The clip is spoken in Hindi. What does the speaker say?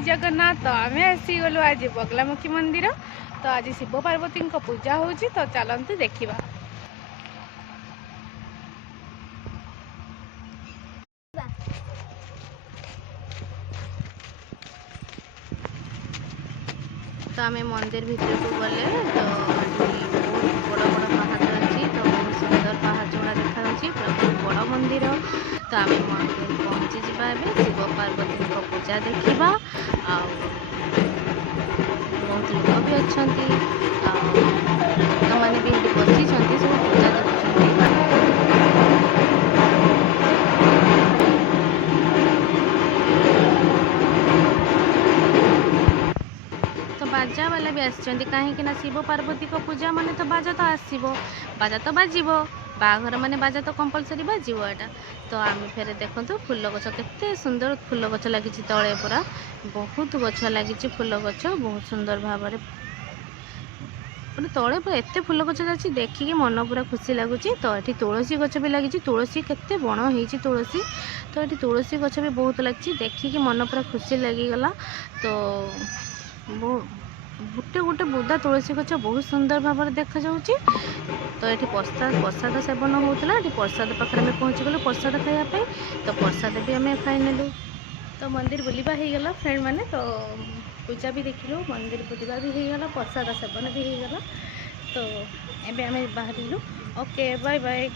जय जगन्नाथ। तो आम आसीगलु आज बगलामुखी मंदिर। तो आज शिव पार्वती पूजा होची तो चलतु देखा। तो आम मंदिर भीतर को गले तो बहुत बड़ बड़ पहाड़ अच्छी। तो बहुत सुंदर पहाड़ गुड़ा देखा पूरा बड़ मंदिर। तो आम मंदिर पहुँची जावा शिव पार्वती पूजा देखा। बहुत लोग भी अच्छा भक्त मैंने भी बसी सब पूजा देखुं। तो बाजा वाला भी आसछंती कहीं शिव पार्वती को पूजा माने तो बाजा तो आसो बाजा तो बाजिबो बाघर माने बाजा तो कंपलसरी बाजिबो एटा। तो आम फेर देखो फूल गछ केते सुंदर फूल गछ लगी तले पूरा बहुत गछ लगी फूल गछ बहुत सुंदर भाव तले पूरा एत फूल गछ जाच्छी देखिकी मन पूरा खुशी लगुच। तो ये तुलसी गछ भी लगी तुलसी केते बण हो तुलसी। तो ये तुलसी गछ भी बहुत लगी देखिकी मन पूरा खुशी लगिगला। तो गोटे गोटे बुदा तुलसी गछ बहुत सुंदर भाव देखा जाउची। तो ये प्रसाद सेवन होता ये प्रसाद पाखे आम पहुँची गलु प्रसाद खायापी। तो प्रसाद भी आम खाई नेलु। तो मंदिर बुलवा हो गला फ्रेंड मैंने। तो पूजा भी देखिलु मंदिर बुलवा भी हो गला प्रसाद सेवन भी हो गला। तो एबे आम बाहर। Okay bye bye.